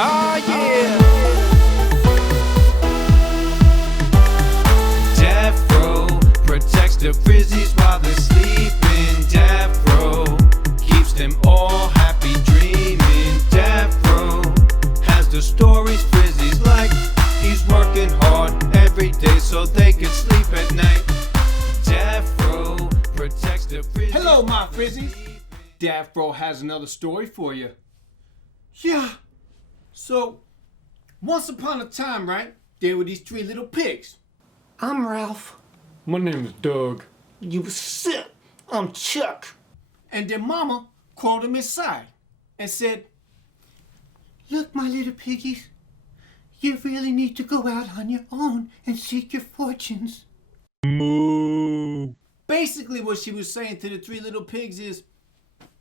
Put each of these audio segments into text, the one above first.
Ah, yeah. Dadfro protects the Frizzies while they're sleeping. Dadfro keeps them all happy dreaming. Dadfro has the stories Frizzies like. He's working hard every day so they can sleep at night. Dadfro protects the Frizzies. Hello, my Frizzies. Dadfro has another story for you. Yeah. So, once upon a time, right, there were these three little pigs. I'm Ralph. My name is Doug. You sit. I'm Chuck. And their mama called them inside and said, "Look, my little piggies, you really need to go out on your own and seek your fortunes." Moo. Basically, what she was saying to the three little pigs is,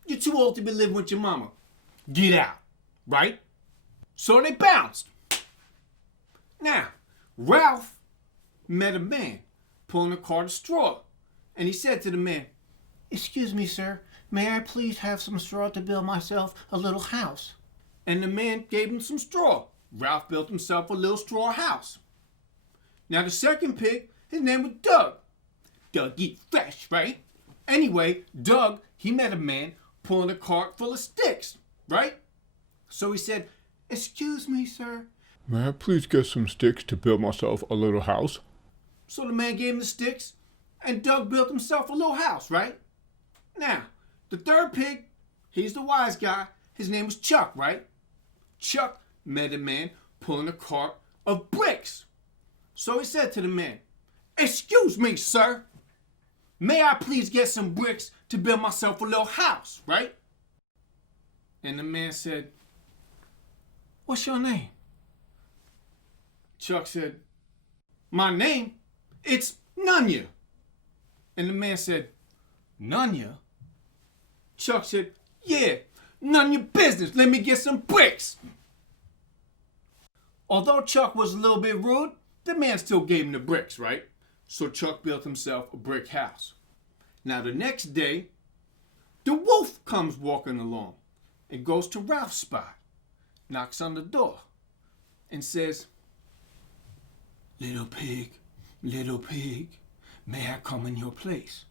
you're too old to be living with your mama. Get out, right? So they bounced. Now, Ralph met a man pulling a cart of straw. And he said to the man, "Excuse me, sir, may I please have some straw to build myself a little house?" And the man gave him some straw. Ralph built himself a little straw house. Now the second pig, his name was Doug. Doug eat fresh, right? Anyway, Doug, he met a man pulling a cart full of sticks, right? So he said, "Excuse me, sir." May I please get some sticks to build myself a little house? So the man gave him the sticks, and Doug built himself a little house, right? Now, the third pig, he's the wise guy. His name was Chuck, right? Chuck met a man pulling a cart of bricks. So he said to the man, "Excuse me, sir. May I please get some bricks to build myself a little house, right?" And the man said, "What's your name?" Chuck said, "My name? It's Nunya." And the man said, "Nunya?" Chuck said, "Yeah, none of your business. Let me get some bricks." Although Chuck was a little bit rude, the man still gave him the bricks, right? So Chuck built himself a brick house. Now the next day, the wolf comes walking along and goes to Ralph's spot, knocks on the door, and says, little pig, may I come in your place?"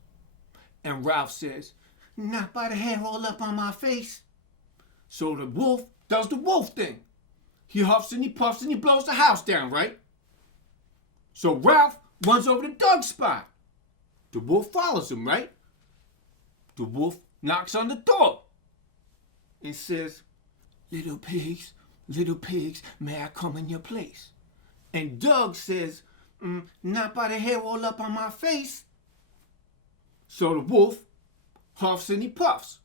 And Ralph says, "Not by the hair all up on my face." So the wolf does the wolf thing. He huffs and he puffs and he blows the house down, right? So Ralph runs over to Doug's spot. The wolf follows him, right? The wolf knocks on the door and says, little pigs, may I come in your place?" And Doug says, "Not by the hair all up on my face." So the wolf huffs and he puffs.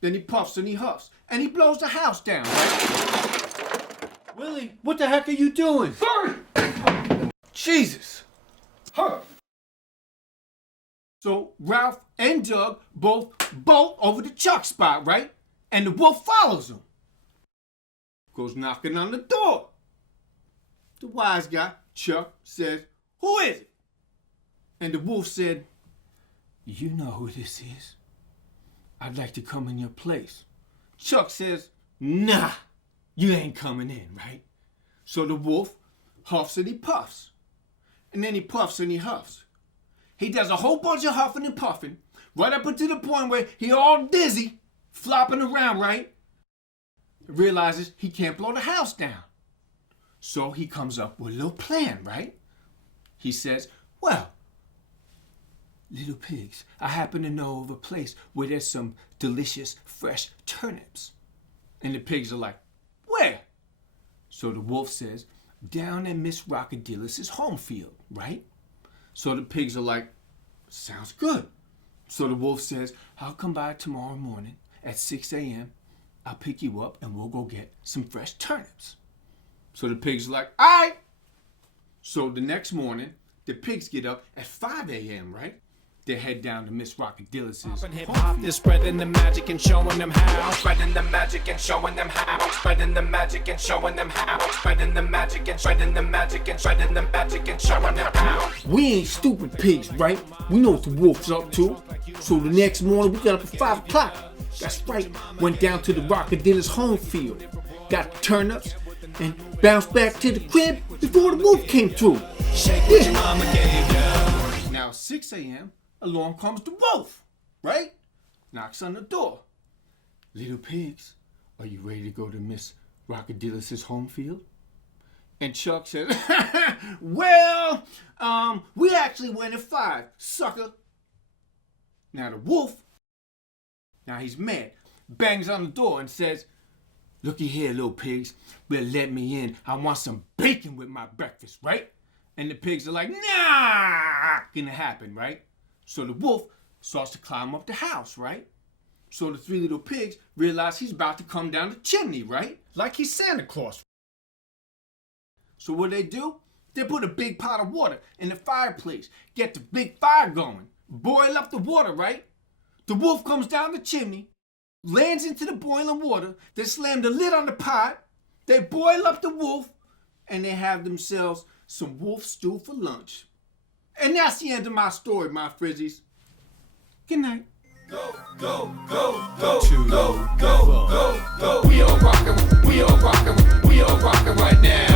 Then he puffs and he huffs. And he blows the house down, right? Willie, what the heck are you doing? Sorry! Jesus! Huh. So Ralph and Doug both bolt over to Chuck's spot, right? And the wolf follows him. Goes knocking on the door. The wise guy, Chuck, says, "Who is it?" And the wolf said, "You know who this is. I'd like to come in your place." Chuck says, "Nah, you ain't coming in, right?" So the wolf huffs and he puffs. And then he puffs and he huffs. He does a whole bunch of huffing and puffing, right up until the point where he all dizzy, flopping around, right? Realizes he can't blow the house down. So he comes up with a little plan, right? He says, "Well, little pigs, I happen to know of a place where there's some delicious fresh turnips." And the pigs are like, "Where?" So the wolf says, "Down at Miss Rockadillis's home field, right?" So the pigs are like, "Sounds good." So the wolf says, "I'll come by tomorrow morning at 6 a.m. I'll pick you up and we'll go get some fresh turnips." So the pigs are like, "All right." So the next morning, the pigs get up at 5 a.m., right? They head down to Miss Rockadillis's Hip hop is spreading the magic and showing them how. Spreading the magic and showing them how. Spreading the magic and showing them how. Spreading the magic and spreading the magic and spreading the magic and showing them how. We ain't stupid pigs, right? We know what the wolf's up to. So the next morning we got up at 5 o'clock. That's right. Went down to the Rockadillis home field. Got the turnips, and bounced back to the crib before the wolf came through. Shake what your mama gave ya. Now 6 a.m., along comes the wolf, right? Knocks on the door. Little pigs, are you ready to go to Miss Rockadillis's home field? And Chuck says, well, we actually went at 5, sucker. Now the wolf, now he's mad, bangs on the door and says, looky here, little pigs, better let me in. I want some bacon with my breakfast, right? And the pigs are like, nah, gonna happen, right? So the wolf starts to climb up the house, right? So the 3 little pigs realize he's about to come down the chimney, right? Like he's Santa Claus. So what do? They put a big pot of water in the fireplace, get the big fire going, boil up the water, right? The wolf comes down the chimney, lands into the boiling water, they slam the lid on the pot, they boil up the wolf, and they have themselves some wolf stew for lunch. And that's the end of my story, my frizzies. Good night. Go, go, go, go, go, go, go, go. We all rockin' right now.